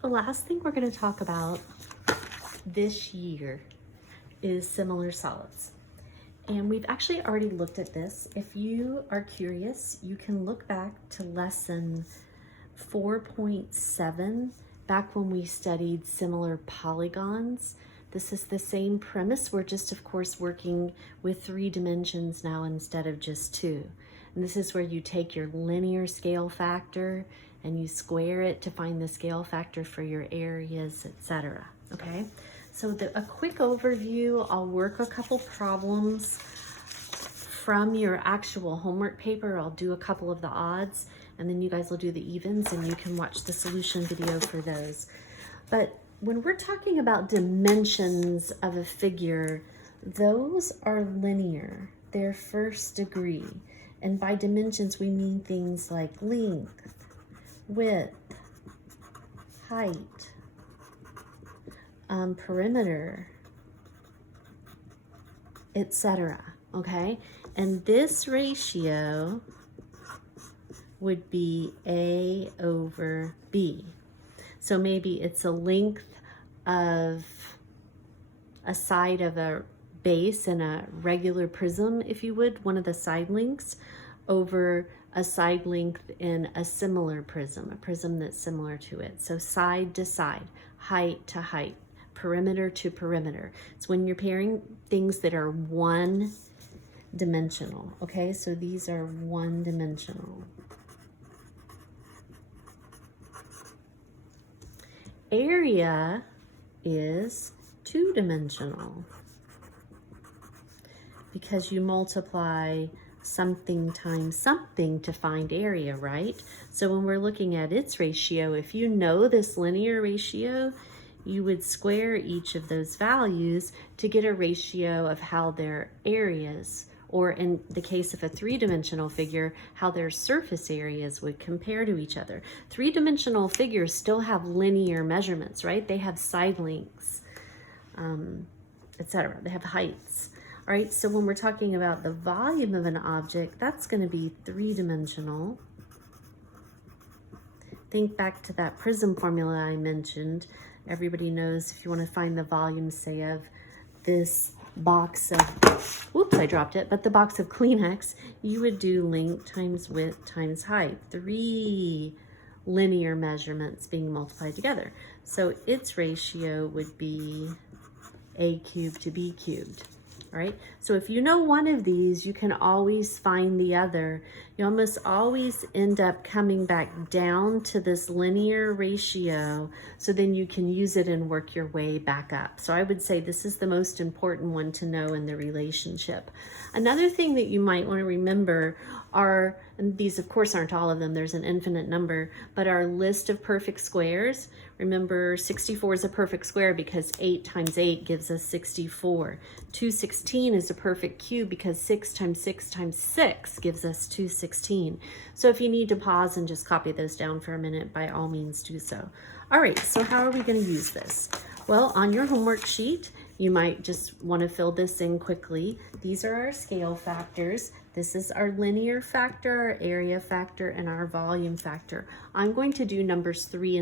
The last thing we're going to talk about this year is similar solids. And we've actually already looked at this. If you are curious, you can look back to lesson 4.7, back when we studied similar polygons. This is the same premise. We're just, of course, working with 3 dimensions now instead of just 2. And this is where you take your linear scale factor and you square it to find the scale factor for your areas, etc. Okay, so a quick overview. I'll work a couple problems from your actual homework paper. I'll do a couple of the odds, and then you guys will do the evens, and you can watch the solution video for those. But when we're talking about dimensions of a figure, those are linear. They're first degree. And by dimensions, we mean things like length, width, height, perimeter, etc. Okay? And this ratio would be A over B. So maybe it's a length of a side of a base in a regular prism, if you would, one of the side lengths, over a side length in a similar prism, a prism that's similar to it. So side to side, height to height, perimeter to perimeter. It's when you're pairing things that are one dimensional. Okay, so these are one dimensional. Area is two-dimensional because you multiply something times something to find area, right? So when we're looking at its ratio, if you know this linear ratio, you would square each of those values to get a ratio of how their areas, or in the case of a 3-dimensional figure, how their surface areas would compare to each other. 3-dimensional figures still have linear measurements, right? They have side lengths, etc. They have heights. All right, so when we're talking about the volume of an object, that's going to be 3-dimensional. Think back to that prism formula I mentioned. Everybody knows if you want to find the volume, say, of this box of, whoops, I dropped it, but the box of Kleenex, you would do length times width times height. 3 linear measurements being multiplied together. So its ratio would be A cubed to B cubed. All right, so if you know one of these, you can always find the other. You almost always end up coming back down to this linear ratio, so then you can use it and work your way back up. So I would say this is the most important one to know in the relationship. Another thing that you might want to remember are, and these of course aren't all of them, there's an infinite number, but our list of perfect squares. Remember, 64 is a perfect square because 8 times 8 gives us 64. 216 is a perfect cube because 6 times 6 times 6 gives us 216. So if you need to pause and just copy those down for a minute, by all means do so. All right, so how are we going to use this? Well, on your homework sheet, you might just want to fill this in quickly. These are our scale factors. This is our linear factor, our area factor, and our volume factor. I'm going to do numbers 3 and